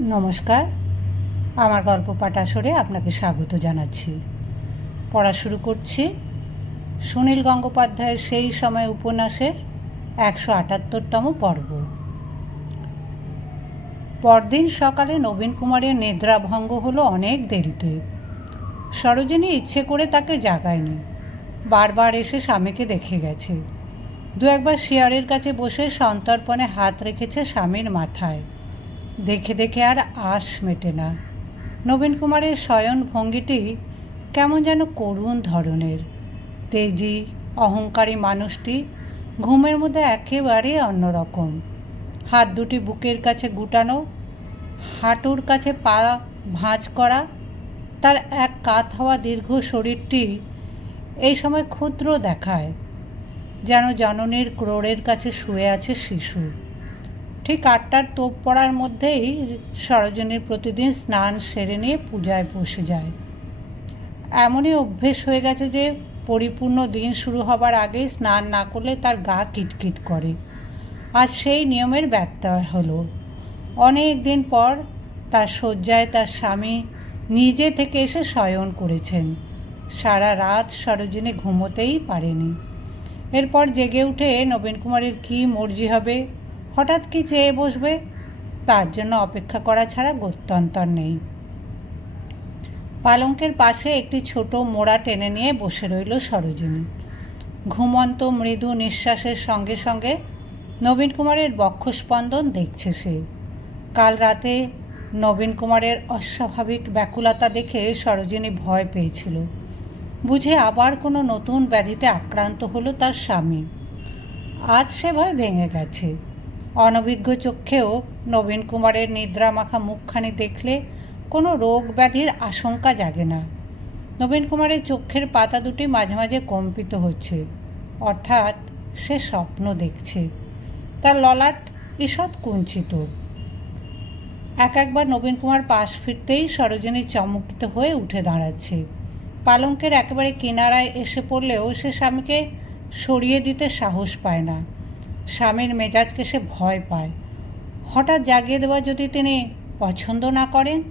নমস্কার। আমার গল্প পাঠ আসরে আপনাকে স্বাগত জানাচ্ছি। পড়া শুরু করছি সুনীল গঙ্গোপাধ্যায়ের সেই সময় উপন্যাসের একশো আটাত্তরতম পর্ব। পরদিন সকালে নবীন কুমারের নিদ্রাভঙ্গ হলো অনেক দেরিতে। সরোজিনী ইচ্ছে করে তাকে জাগায়নি। বারবার এসে স্বামীকে দেখে গেছে। দু একবার শিয়ারের কাছে বসে সন্তর্পণে হাত রেখেছে স্বামীর মাথায়। দেখে দেখে আর আশ মেটে না। নবীন কুমারের শয়ন ভঙ্গিটি কেমন যেন করুণ ধরনের। তেজি, অহংকারী মানুষটি ঘুমের মধ্যে একেবারে অন্যরকম। হাত দুটি বুকের কাছে গুটানো, হাঁটুর কাছে পা ভাঁজ করা, তার এক কাত হওয়া দীর্ঘ শরীরটি এই সময় ক্ষুদ্র দেখায়, যেন জননীর ক্রোড়ের কাছে শুয়ে আছে শিশু। ঠিক আটটার তোপ পড়ার মধ্যেই সরোজিনীর প্রতিদিন স্নান সেরে নিয়ে পূজায় বসে যায়। এমনই অভ্যেস হয়ে গেছে যে পরিপূর্ণ দিন শুরু হবার আগে স্নান না করলে তার গা কিটকিট করে। আজ সেই নিয়মের ব্যত্যয় হলো। অনেক দিন পর তার শয্যায় তার স্বামী নিজে থেকে এসে শয়ন করেছেন। সারা রাত সরোজিনী ঘুমোতেই পারেনি। এরপর জেগে উঠে নবীন কুমারের কী মর্জি হবে হঠাৎ কি চেয়ে বসবে? তার জন্য অপেক্ষা করা ছাড়া গত্যন্তর নেই। পালঙ্কের পাশে একটি ছোট মোড়া টেনে নিয়ে বসে রইল সরোজিনী। ঘুমন্ত মৃদু নিঃশ্বাসের সঙ্গে সঙ্গে নবীন কুমারের বক্ষস্পন্দন দেখছে সে। কাল রাতে নবীন কুমারের অস্বাভাবিক ব্যাকুলতা দেখে সরোজিনী ভয় পেয়েছিল। বুঝে আবার কোনো নতুন ব্যাধিতে আক্রান্ত হলো তার স্বামী। আজ সে ভয় ভেঙে গেছে। অনভিজ্ঞ চক্ষেও নবীন কুমারের নিদ্রামাখা মুখখানি দেখলে কোনো রোগ ব্যাধির আশঙ্কা জাগে না। নবীন কুমারের চোখের পাতা দুটি মাঝে মাঝে কম্পিত হচ্ছে। অর্থাৎ সে স্বপ্ন দেখছে। তার ললাট ঈষৎ কুঞ্চিত। এক একবার নবীন কুমার পাশ ফিরতেই সরোজিনী চমকিত হয়ে উঠে দাঁড়াচ্ছে। পালঙ্কের একেবারে কিনারায় এসে পড়লেও সে স্বামীকে সরিয়ে দিতে সাহস পায় না। স্বামীর মেজাজকে সে ভয় পায়। হঠাৎ জাগিয়ে দেওয়া যদি তিনি পছন্দ না করেন?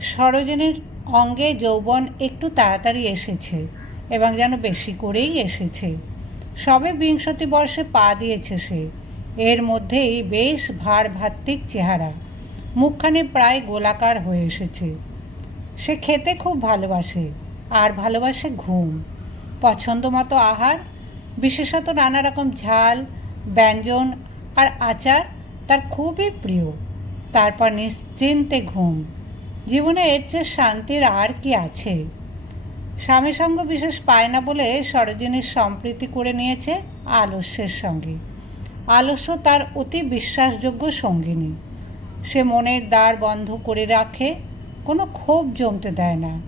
সরোজিনীর অঙ্গে যৌবন একটু তাড়াতাড়ি এসেছে এবং যেন বেশি করেই এসেছে। সবে বিংশতি বর্ষে পা দিয়েছে সে। এর মধ্যেই বেশ ভার ভাত্তিক চেহারা। মুখখানি প্রায় গোলাকার হয়ে এসেছে। সে খেতে খুব ভালোবাসে, আর ভালোবাসে ঘুম। পছন্দ মতো আহার, বিশেষত নানা রকম ঝাল ব্যঞ্জন আর আচার তার খুবই প্রিয়। তারপর নিশ্চিন্তে ঘুম। জীবনে এর চেয়ে শান্তির আর কি আছে? স্বামী সঙ্গ বিশেষ পায় না বলে সরোজিনীর সম্প্রীতি করে নিয়েছে আলস্যের সঙ্গে। আলস্য তার অতি বিশ্বাসযোগ্য সঙ্গিনী। সে মনের দ্বার বন্ধ করে রাখে, কোনো ক্ষোভ জমতে দেয় না।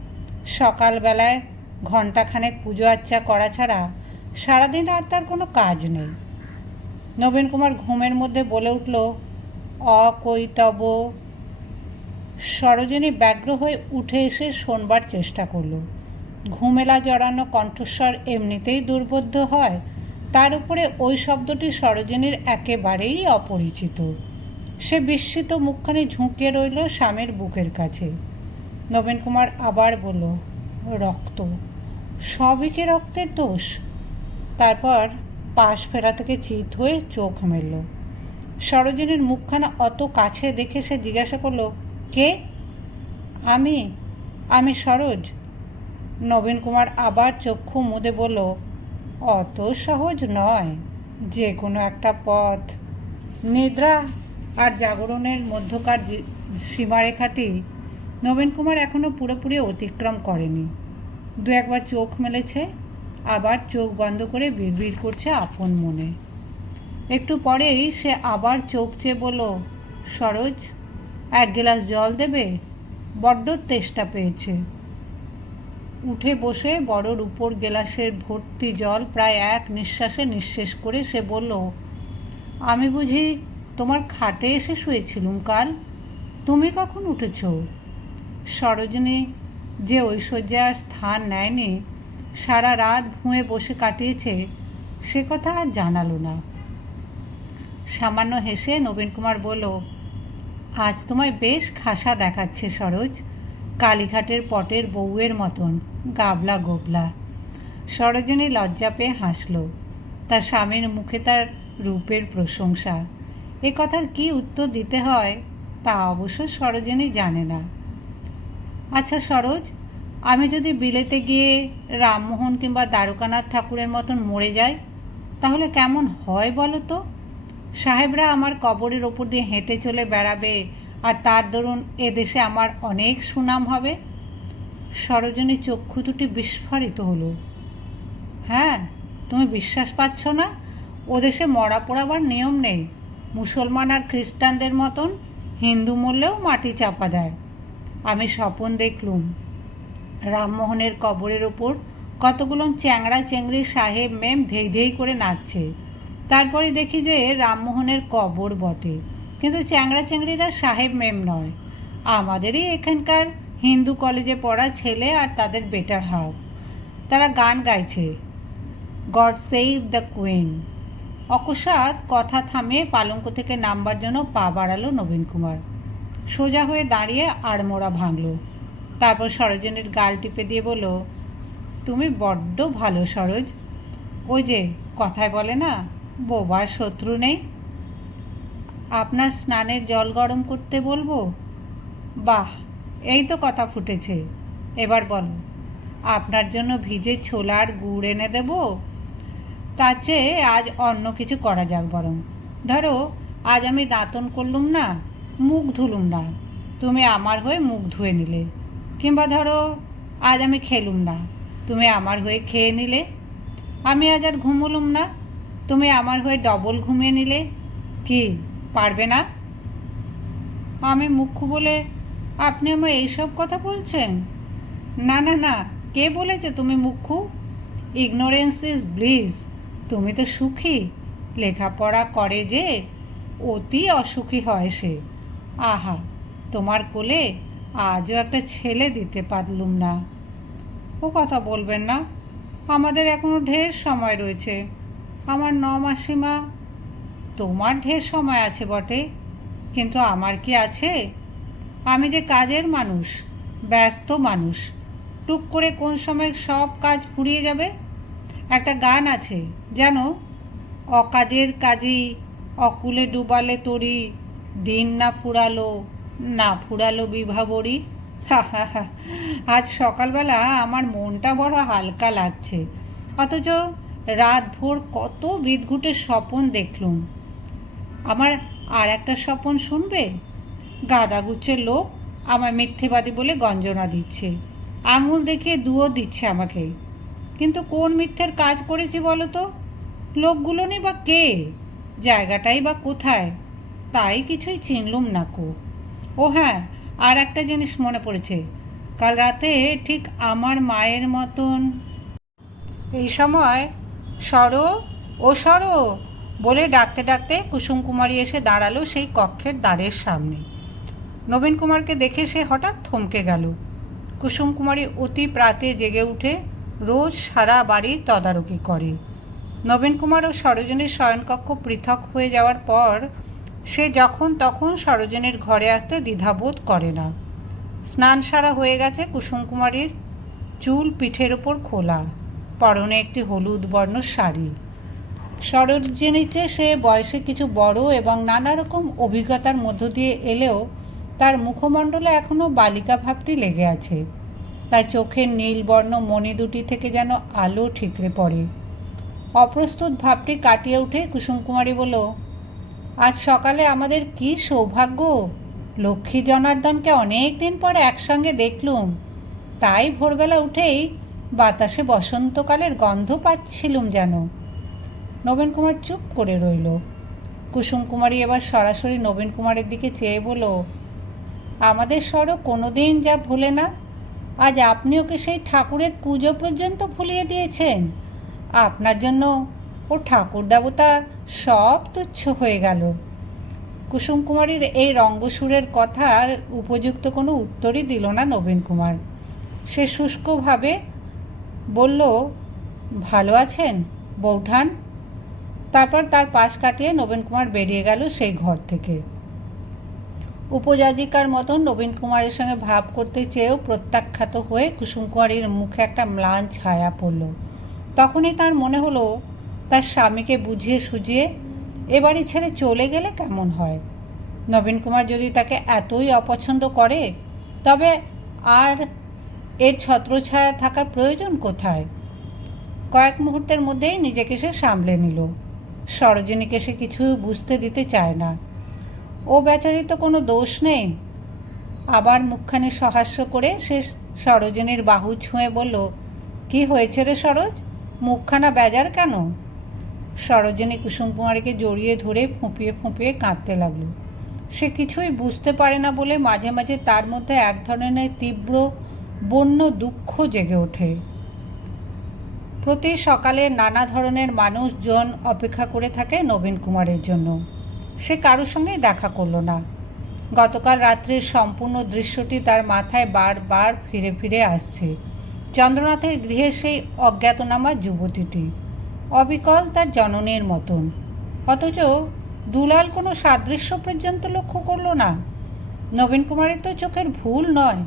সকালবেলায় ঘণ্টাখানেক পুজো আচ্চা করা ছাড়া সারাদিন আর তার কোনো কাজ নেই। নবীন কুমার ঘুমের মধ্যে বলে উঠল অকৈতব সরোজিনী ব্যগ্র হয়ে উঠে এসে শোনবার চেষ্টা করল। ঘুমেলা জড়ানো কণ্ঠস্বর এমনিতেই দুর্বোধ্য হয়, তার উপরে ওই শব্দটি সরোজিনীর একেবারেই অপরিচিত। সে বিস্মিত মুখখানি ঝুঁকিয়ে রইল স্বামীর বুকের কাছে। নবীন কুমার আবার বলল, রক্ত, সবই কি রক্তের দোষ? তারপর পাশ ফেরা থেকে চিত হয়ে চোখ মেলল। সরোজিনীর মুখখানা অত কাছে দেখে সে জিজ্ঞাসা করল, কে? আমি আমি সরোজ। নবীন কুমার আবার চক্ষু মুদে বলল, অত সহজ নয় যে কোনো একটা পথ। নিদ্রা আর জাগরণের মধ্যকার সীমারেখাটি নবীন কুমার এখনও পুরোপুরি অতিক্রম করেনি। দু একবার চোখ মেলেছে আবার চোখ বন্ধ করে বিড়বিড় করছে আপন মনে। একটু পরেই সে আবার চোখ চেয়ে বলল, সরোজ, এক গ্লাস জল দেবে? বড্ড তেষ্টা পেয়েছে। উঠে বসে বড়র উপর গেলাসের ভর্তি জল প্রায় এক নিঃশ্বাসে নিঃশেষ করে সে বলল, আমি বুঝি তোমার খাটে এসে শুয়েছিলুম কাল? তুমি কখন উঠেছ? সরোজিনী যে ঐশ্বর্যার স্থান নেয়নি সারা রাত ভুঁয়ে বসে কাটিয়েছে, সে কথা আর জানালো না। সামান্য হেসে নবীন কুমার বলল, আজ তোমায় বেশ খাসা দেখাচ্ছে সরোজ, কালীঘাটের পটের বউয়ের মতন, গাবলা গোবলা। সরোজনী লজ্জা পেয়ে হাসল। তার স্বামীর মুখে তার রূপের প্রশংসা। এ কথার কি উত্তর দিতে হয়, তা অবশ্য সরোজনী জানে না। আচ্ছা সরোজ আমি যদি বিলেতে গিয়ে রামমোহন কিংবা দ্বারকানাথ ঠাকুরের মতন মরে যাই, তাহলে কেমন হয় বলো তো? সাহেবরা আমার কবরের ওপর দিয়ে হেঁটে চলে বেড়াবে, আর তার দরুন এ দেশে আমার অনেক সুনাম হবে। সরোজনী চক্ষু দুটি বিস্ফারিত হলো। হ্যাঁ তুমি বিশ্বাস পাচ্ছ না? ও দেশে মরা পোড়াবার নিয়ম নেই। মুসলমান আর খ্রিস্টানদের মতন হিন্দু মরলেও মাটি চাপা দেয়। আমি স্বপন দেখলুম। রামমোহনের কবরের ওপর কতগুলো চ্যাংড়া চেংড়ি সাহেব মেম ধেই ধেই করে নাচছে। তারপরে দেখি যে রামমোহনের কবর বটে, কিন্তু চ্যাংড়া চেংড়িরা সাহেব মেম নয়। আমাদেরই এখানকার হিন্দু কলেজে পড়া ছেলে আর তাদের বেটার হাফ। তারা গান গাইছে, গড সেভ দ্য কুইন। অকস্মাৎ কথা থামিয়ে পালঙ্ক থেকে নামবার জন্য পা বাড়ালো নবীন কুমার। সোজা হয়ে দাঁড়িয়ে আড়মোড়া ভাঙল। তারপর সরোজনের গাল টিপে দিয়ে বলল, তুমি বড্ড ভালো সরোজ। ওই যে কথায় বলে না, বোবার শত্রু নেই। আপনার স্নানের জল গরম করতে বলব? বাহ, এই তো কথা ফুটেছে। এবার বলো, আপনার জন্য ভিজে ছোলার গুড় এনে দেবো? তার চেয়ে আজ অন্য কিছু করা যাক বরং। ধরো, আজ আমি দাঁতন করলুম না, মুখ ধুলুম না। তুমি আমার হয়ে মুখ ধুয়ে নিলে। কিংবা ধরো, আজ আমি খেলুম না, তুমি আমার হয়ে খেয়ে নিলে, আমি আজ আর ঘুমুলুম না, তুমি আমার হয়ে ডবল ঘুমিয়ে নিলে, কি পারবে না? আমি মুখ্য বলে, আপনি আমার এইসব কথা বলছেন? না না না, কে বলেছে তুমি মুখ্য? ইগনোরেন্স ইজ ব্লিজ তুমি তো সুখী, লেখাপড়া করে যে অতি অসুখী হয় সে। আহা, তোমার কোলে আজও একটা ছেলে দিতে পারলুম না। ও কথা বলবেন না। আমাদের এখনও ঢের সময় রয়েছে। আমার ন মাসিমা তোমার ঢের সময় আছে বটে, কিন্তু আমার কি আছে? আমি যে কাজের মানুষ, ব্যস্ত মানুষ, টুক করে কোন সময় সব কাজ ফুরিয়ে যাবে? একটা গান আছে, জানো? অকাজের কাজই অকুলে ডুবালে তরি, দিন না ফুরালো না ফুরালো বিভাবরী আজ সকালবেলা আমার মনটা বড় হালকা লাগছে। অথচ রাত ভোর কত বিদঘুটে স্বপন দেখলুম। আমার আর একটা স্বপন শুনবে? গাদাগুচ্ছের লোক আমার মিথ্যেবাদী বলে গঞ্জনা দিচ্ছে। আঙুল দেখিয়ে দুও দিচ্ছে আমাকে। কিন্তু কোন মিথ্যের কাজ করেছি বলো তো? লোকগুলো নেই বা কে? জায়গাটাই বা কোথায়? তাই কিছুই চিনলুম না কো। ও হ্যাঁ আর একটা জিনিস মনে পড়েছে। কাল রাতে ঠিক আমার মায়ের মতন। এই সময় সরো, ও সরো বলে ডাকতে ডাকতে কুসুম কুমারী এসে দাঁড়াল সেই কক্ষের দ্বারের সামনে। নবীন কুমারকে দেখে সে হঠাৎ থমকে গেল। কুসুম কুমারী অতি প্রাতে জেগে উঠে রোজ সারা বাড়ি তদারকি করে। নবীন কুমার ও সরোজনীর শয়নকক্ষ পৃথক হয়ে যাওয়ার পর সে যখন তখন সরোজনের ঘরে আসতে দ্বিধাবোধ করে না। স্নান সারা হয়ে গেছে কুসুম কুমারীর চুল পিঠের ওপর খোলা, পরনে একটি হলুদ বর্ণ শাড়ি। সরোজিনীতে সে বয়সে কিছু বড় এবং নানা রকম অভিজ্ঞতার মধ্য দিয়ে এলেও তার মুখমণ্ডলে এখনও বালিকা ভাবটি লেগে আছে। তার চোখের নীলবর্ণ মণি দুটি থেকে যেন আলো ঠিকরে পড়ে। অপ্রস্তুত ভাবটি কাটিয়ে উঠে কুসুম কুমারী বলল আজ সকালে আমাদের কি সৌভাগ্য? লক্ষ্মী জনার্দনকে অনেক দিন পর একসঙ্গে দেখলুম। তাই ভোরবেলা উঠেই বাতাসে বসন্তকালের গন্ধ পাচ্ছিলুম যেন। নবীন কুমার চুপ করে রইল। কুসুম কুমারী এবার সরাসরি নবীন কুমারের দিকে চেয়ে বলল, আমাদের স্বরও কোনো দিন যা ভুলে না। আজ আপনি ওকে সেই ঠাকুরের পুজো পর্যন্ত ভুলিয়ে দিয়েছেন? আপনার জন্য ও ঠাকুর দেবতা সব তুচ্ছ হয়ে গেল। কুসুম কুমারীর এই রঙ্গসুরের কথার উপযুক্ত কোনো উত্তরই দিল না নবীন কুমার সে শুষ্কভাবে বলল, ভালো আছেন, বৌঠান? তারপর তার পাশ কাটিয়ে নবীন কুমার বেরিয়ে গেল সেই ঘর থেকে। উপযাজিকার মতন নবীন কুমারের সঙ্গে ভাব করতে চেয়েও প্রত্যাখ্যাত হয়ে কুসুম কুমারীর মুখে একটা ম্লান ছায়া পড়ল। তখনই তার মনে হলো তার স্বামীকে বুঝিয়ে সুঝিয়ে এ বাড়ি ছেড়ে চলে গেলে কেমন হয়? নবীন কুমার যদি তাকে এতই অপছন্দ করে, তবে আর এর ছত্রছায়া থাকার প্রয়োজন কোথায়? কয়েক মুহূর্তের মধ্যেই নিজেকে সে সামলে নিল। সরোজিনীকে সে কিছু বুঝতে দিতে চায় না। ও বেচারি তো কোনো দোষ নেই। আবার মুখখানি সহাস্য করে সে সরোজিনীর বাহু ছুঁয়ে বলল, কি হয়েছে রে সরোজ? মুখখানা বেজার কেন? সরোজিনী কুসুম কুমারীকে জড়িয়ে ধরে ফুঁপিয়ে ফুঁপিয়ে কাঁদতে লাগল। সে কিছুই বুঝতে পারে না বলে মাঝে মাঝে তার মধ্যে এক ধরনের তীব্র বন্য দুঃখ জেগে ওঠে। প্রতি সকালে নানা ধরনের মানুষজন অপেক্ষা করে থাকে নবীন কুমারের জন্য। সে কারোর সঙ্গেই দেখা করল না। গতকাল রাত্রির সম্পূর্ণ দৃশ্যটি তার মাথায় বারবার ফিরে ফিরে আসছে। চন্দ্রনাথের গৃহে সেই অজ্ঞাতনামা যুবতীটি। অবিকল তার জননের মতন। অথচ দুলাল কোনো সাদৃশ্য পর্যন্ত লক্ষ্য করল না। নবীন কুমারের তো চোখের ভুল নয়,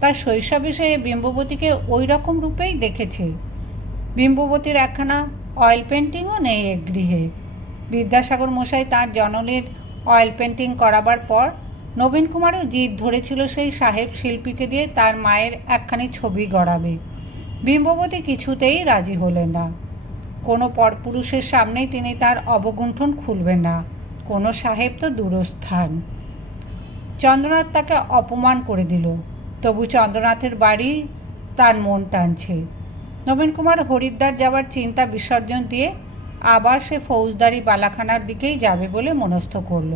তার শৈশবে সে বিম্ববতীকে ওই রকম রূপেই দেখেছে। বিম্ববতীর একখানা অয়েল পেন্টিংও নেই এক গৃহে। বিদ্যাসাগর মশাই তার জননীর অয়েল পেন্টিং করাবার পর নবীন কুমারও জিদ ধরেছিল সেই সাহেব শিল্পীকে দিয়ে তার মায়ের একখানি ছবি গড়াবে। বিম্ববতী কিছুতেই রাজি হলেন না। কোনো পরপুরুষের সামনেই তিনি তার অবগুণ্ঠন খুলবেন না। কোনো সাহেব তো দূরস্থান। চন্দ্রনাথ তাকে অপমান করে দিল। তবু চন্দ্রনাথের বাড়ি তার মন টানছে। নবীন কুমার হরিদ্বার যাওয়ার চিন্তা বিসর্জন দিয়ে আবার সে ফৌজদারি বালাখানার দিকেই যাবে বলে মনস্থ করল।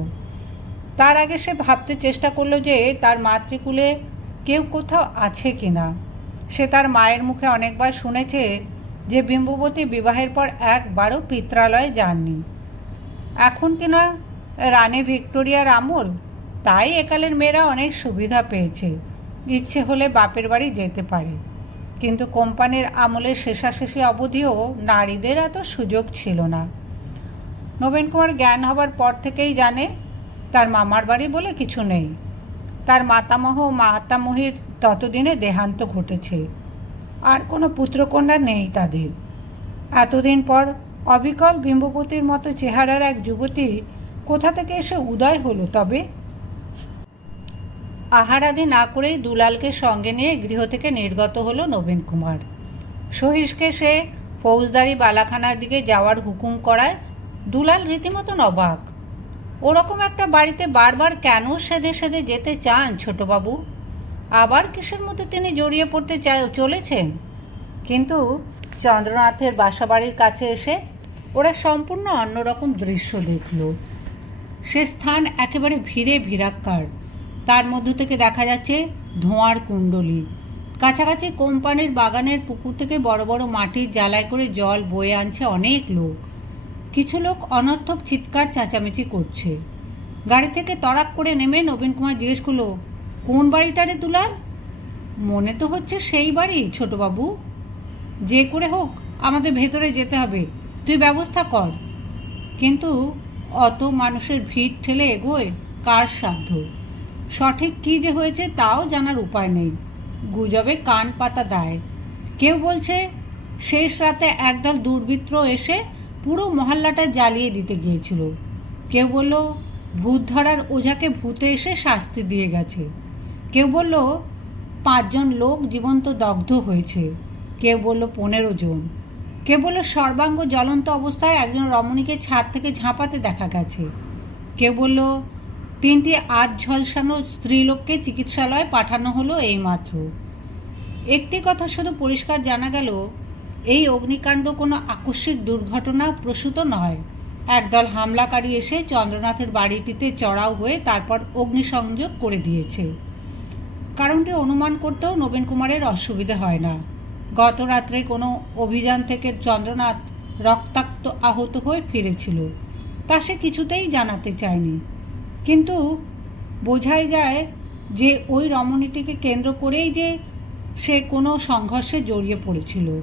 তার আগে সে ভাবতে চেষ্টা করল যে তার মাতৃকুলে কেউ কোথাও আছে কি না সে তার মায়ের মুখে অনেকবার শুনেছে যে বিম্ববতী বিবাহের পর একবারও পিত্রালয়ে যাননি। এখন কিনা রানী ভিক্টোরিয়ার আমল? তাই একালের মেয়েরা অনেক সুবিধা পেয়েছে। ইচ্ছে হলে বাপের বাড়ি যেতে পারে। কিন্তু কোম্পানির আমলের শেষাশেষি অবধিও নারীদের এত সুযোগ ছিল না। নবীন কুমার জ্ঞান হবার পর থেকেই জানে, তার মামার বাড়ি বলে কিছু নেই। তার মাতামহ মাতামহীর ততদিনে দেহান্ত ঘটেছে। আর কোনো পুত্রকন্যা নেই তাদের। এতদিন পর অবিকল বিম্বপতির মতো চেহারার এক যুবতী কোথা থেকে এসে উদয় হলো তবে? আহারাদি না করেই দুলালকে সঙ্গে নিয়ে গৃহ থেকে নির্গত হলো নবীন কুমার। সহিসকে সে ফৌজদারি বালাখানার দিকে যাওয়ার হুকুম করায় দুলাল রীতিমতন অবাক। ওরকম একটা বাড়িতে বারবার কেন সেদে সেদে যেতে চান ছোটবাবু? আবার কিসের মধ্যে তিনি জড়িয়ে পড়তে চলেছেন? কিন্তু চন্দ্রনাথের বাসাবাড়ির কাছে এসে ওরা সম্পূর্ণ অন্যরকম দৃশ্য দেখল। সে স্থান একেবারে ভিড়ে ভিড়াক্কার। তার মধ্য থেকে দেখা যাচ্ছে ধোঁয়ার কুণ্ডলি। কাছাকাছি কোম্পানির বাগানের পুকুর থেকে বড় বড় মাটির জ্বালায় করে জল বয়ে আনছে অনেক লোক। কিছু লোক অনর্থক চিৎকার, চেঁচামেচি করছে। গাড়ি থেকে তড়াক করে নেমে নবীন কুমার জিজ্ঞেস করল কোন বাড়িটারে তুলার মনে তো হচ্ছে সেই বাড়ি, ছোটবাবু। যে করে হোক, আমাদের ভেতরে যেতে হবে। তুই ব্যবস্থা কর। কিন্তু অত মানুষের ভিড় ঠেলে এগোয় কার সাধ্য? সঠিক কী যে হয়েছে তাও জানার উপায় নেই। গুজবে কান পাতা দেয়। কেউ বলছে, শেষ রাতে একদল দুর্বৃত্ত এসে পুরো মহল্লাটা জ্বালিয়ে দিতে গিয়েছিল। কেউ বলল ভূত ধরার ওঝাকে ভূতে এসে শাস্তি দিয়ে গেছে। কেউ বলল, পাঁচজন লোক জীবন্ত দগ্ধ হয়েছে। কেউ বলল, পনেরো জন। কেউ বলল, সর্বাঙ্গ জ্বলন্ত অবস্থায় একজন রমণীকে ছাদ থেকে ঝাঁপাতে দেখা গেছে। কেউ বলল, তিনটি আজ ঝলসানো স্ত্রীলোককে চিকিৎসালয়ে পাঠানো হলো এইমাত্র। একটি কথা শুধু পরিষ্কার জানা গেল, এই অগ্নিকাণ্ড কোনো আকস্মিক দুর্ঘটনা প্রসূত নয়। একদল হামলাকারী এসে চন্দ্রনাথের বাড়িটিতে চড়াও হয়ে তারপর অগ্নিসংযোগ করে দিয়েছে। কারণটি অনুমান করতেও নবীন কুমারের অসুবিধা হয় না। গত রাত্রে কোনো অভিযান থেকে চন্দ্রনাথ রক্তাক্ত আহত হয়ে ফিরেছিল, তা সে কিছুতেই জানাতে চায়নি। কিন্তু বোঝাই যায় যে ওই রমণীটিকে কেন্দ্র করেই যে সে কোনো সংঘর্ষে জড়িয়ে পড়েছিল।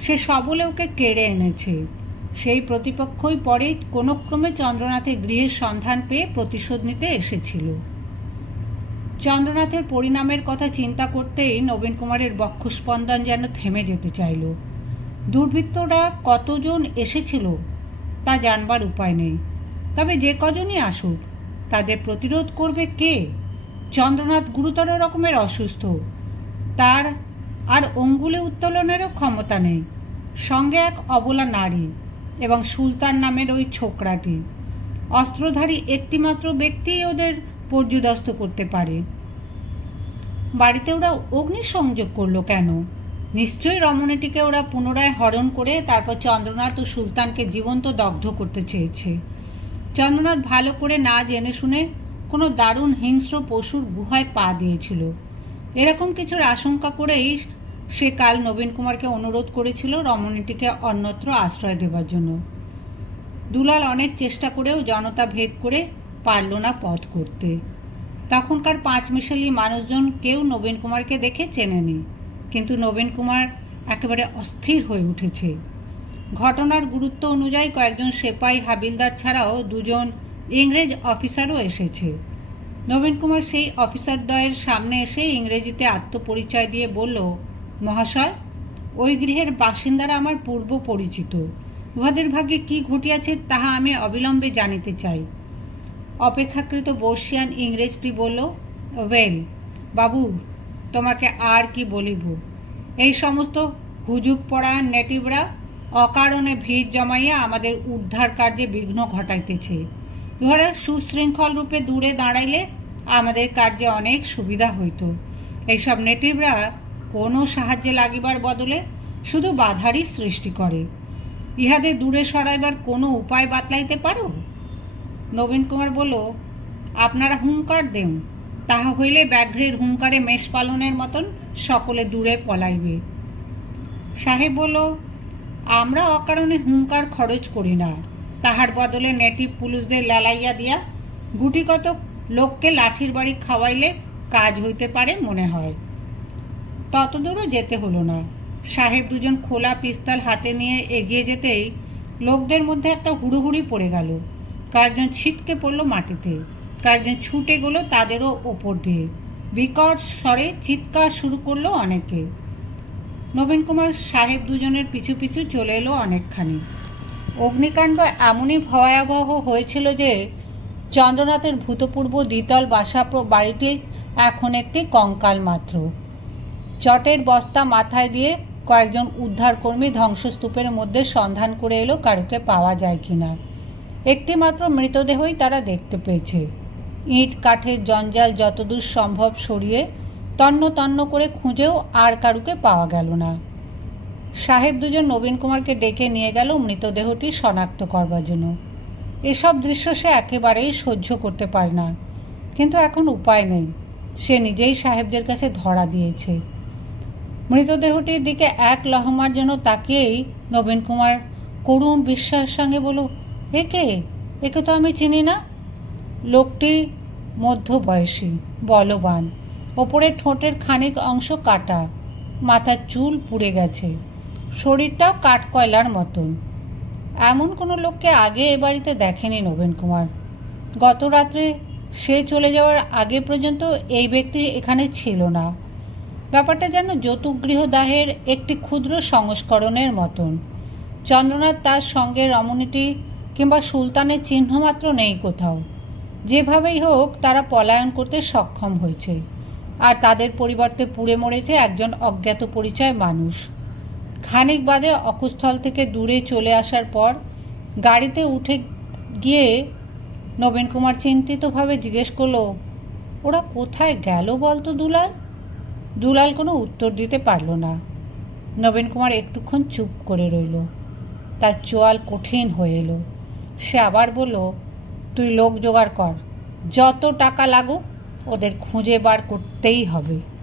সে সবলে ওকে কেড়ে এনেছে। সেই প্রতিপক্ষই পরে কোনো ক্রমে চন্দ্রনাথের গৃহের সন্ধান পেয়ে প্রতিশোধ নিতে এসেছিল। চন্দ্রনাথের পরিণামের কথা চিন্তা করতেই নবীন কুমারের বক্ষস্পন্দন যেন থেমে যেতে চাইল। দুর্বৃত্তরা কতজন এসেছিল তা জানবার উপায় নেই। তবে যে কজনই আসুক, তাদের প্রতিরোধ করবে কে? চন্দ্রনাথ গুরুতর রকমের অসুস্থ। তার আর অঙ্গুলে উত্তোলনেরও ক্ষমতা নেই। সঙ্গে এক অবলা নারী এবং সুলতান নামের ওই ছোকরাটি। অস্ত্রধারী একটিমাত্র ব্যক্তিই ওদের পর্যুদস্ত করতে পারে। বাড়িতে ওরা অগ্নিসংযোগ করল কেন? নিশ্চয়ই রমণীটিকে ওরা পুনরায় হরণ করে তারপর চন্দ্রনাথ ও সুলতানকে জীবন্ত দগ্ধ করতে চেয়েছে। চন্দ্রনাথ ভালো করে না জেনে শুনে কোনো দারুণ হিংস্র পশুর গুহায় পা দিয়েছিল। এরকম কিছুর আশঙ্কা করেই সে কাল নবীন কুমারকে অনুরোধ করেছিল রমণীটিকে অন্যত্র আশ্রয় দেবার জন্য। দুলাল অনেক চেষ্টা করেও জনতা ভেদ করে পারল না পথ করতে। তখনকার পাঁচ মিশালি মানুষজন কেউ নবীন কুমারকে দেখে চেনেনি, কিন্তু নবীন কুমার একেবারে অস্থির হয়ে উঠেছে। ঘটনার গুরুত্ব অনুযায়ী কয়েকজন সেপাই হাবিলদার ছাড়াও দুজন ইংরেজ অফিসারও এসেছে। নবীন কুমার সেই অফিসারদ্বয়ের সামনে এসে ইংরেজিতে আত্মপরিচয় দিয়ে বলল, মহাশয়, ওই গৃহের বাসিন্দারা আমার পূর্ব পরিচিত উহাদের ভাগ্যে কি ঘটিয়াছে তাহা আমি অবিলম্বে জানিতে চাই। অপেক্ষাকৃত বর্ষিয়ান ইংরেজটি বলল ওয়েল বাবু, তোমাকে আর কি বলিব? এই সমস্ত হুজুগ পড়ায়ন নেটিভরা অকারণে ভিড় জমাইয়া আমাদের উদ্ধার কার্যে বিঘ্ন ঘটাইতেছে। ইহারা সুশৃঙ্খল রূপে দূরে দাঁড়াইলে আমাদের কার্যে অনেক সুবিধা হইত। এইসব নেটিভরা কোনো সাহায্যে লাগিবার বদলে শুধু বাধারই সৃষ্টি করে। ইহাদের দূরে সরাইবার কোনো উপায় বাতলাইতে পারো? নবীন কুমার বলল, আপনারা হুঙ্কার দেন। তাহা হইলে ব্যাঘ্রের হুঙ্কারে মেষ পালনের মতন সকলে দূরে পলাইবে। সাহেব বলল, আমরা অকারণে হুঙ্কার খরচ করি না। তাহার বদলে নেটিভ পুলিশদের লালাইয়া দিয়া গুটিকত লোককে লাঠির বাড়ি খাওয়াইলে কাজ হইতে পারে মনে হয়। ততদূরও যেতে হলো না। সাহেব দুজন খোলা পিস্তল হাতে নিয়ে এগিয়ে যেতেই লোকদের মধ্যে একটা হুড়োহুড়ি পড়ে গেল। কয়েকজন ছিটকে পড়ল মাটিতে। কয়েকজন ছুটে গেলো তাদেরও ওপর দিয়ে। বিকট স্বরে চিৎকার শুরু করল অনেকে। নবীন কুমার সাহেব দুজনের পিছু পিছু চলে এলো অনেকখানি। অগ্নিকাণ্ড এমনই ভয়াবহ হয়েছিল যে চন্দ্রনাথের ভূতপূর্ব দ্বিতল বাসা বাড়িটি এখন একটি কঙ্কাল মাত্র। চটের বস্তা মাথায় দিয়ে কয়েকজন উদ্ধারকর্মী ধ্বংসস্তূপের মধ্যে সন্ধান করে এলো কারুকে পাওয়া যায় কিনা। একটি মাত্র মৃতদেহই তারা দেখতে পেয়েছে। ইট, কাঠের জঞ্জাল যতদূর সম্ভব সরিয়ে তন্ন তন্ন করে খুঁজেও আর কারুকে পাওয়া গেল না। সাহেব দুজন নবীন কুমারকে ডেকে নিয়ে গেল মৃতদেহটি শনাক্ত করবার জন্য। এসব দৃশ্য সে একেবারেই সহ্য করতে পারে না। কিন্তু এখন উপায় নেই। সে নিজেই সাহেবদের কাছে ধরা দিয়েছে। মৃতদেহটির দিকে এক লহমার জন্য তাকিয়েই নবীন কুমার করুণ বিশ্বাসের সঙ্গে বলল একে? একে তো আমি চিনি না। লোকটি মধ্যবয়সী, বলবান। ওপরের ঠোঁটের খানিক অংশ কাটা। মাথার চুল পুড়ে গেছে। শরীরটাও কাঠকয়লার মতন। এমন কোনো লোককে আগে এ বাড়িতে দেখেনি নবীন কুমার। গত রাত্রে সে চলে যাওয়ার আগে পর্যন্ত এই ব্যক্তি এখানে ছিল না। ব্যাপারটা যেন যৌতুকগৃহ দাহের একটি ক্ষুদ্র সংস্করণের মতন। চন্দ্রনাথ তার সঙ্গে রমণীটি কিংবা সুলতানের চিহ্নমাত্র নেই কোথাও। যেভাবেই হোক, তারা পলায়ন করতে সক্ষম হয়েছে। আর তাদের পরিবর্তে পুড়ে মরেছে একজন অজ্ঞাত পরিচয় মানুষ। খানিক বাদে অকুস্থল থেকে দূরে চলে আসার পর, গাড়িতে উঠে গিয়ে নবীন কুমার চিন্তিতভাবে জিজ্ঞেস করল, ওরা কোথায় গেল বলতো দুলাল? দুলাল কোনো উত্তর দিতে পারল না। নবীন কুমার একটুক্ষণ চুপ করে রইল। তার চোয়াল কঠিন হয়ে এলো। সে আবার বলল, তুই লোক জোগাড় কর। যত টাকা লাগুক, ওদের খুঁজে বার করতেই হবে।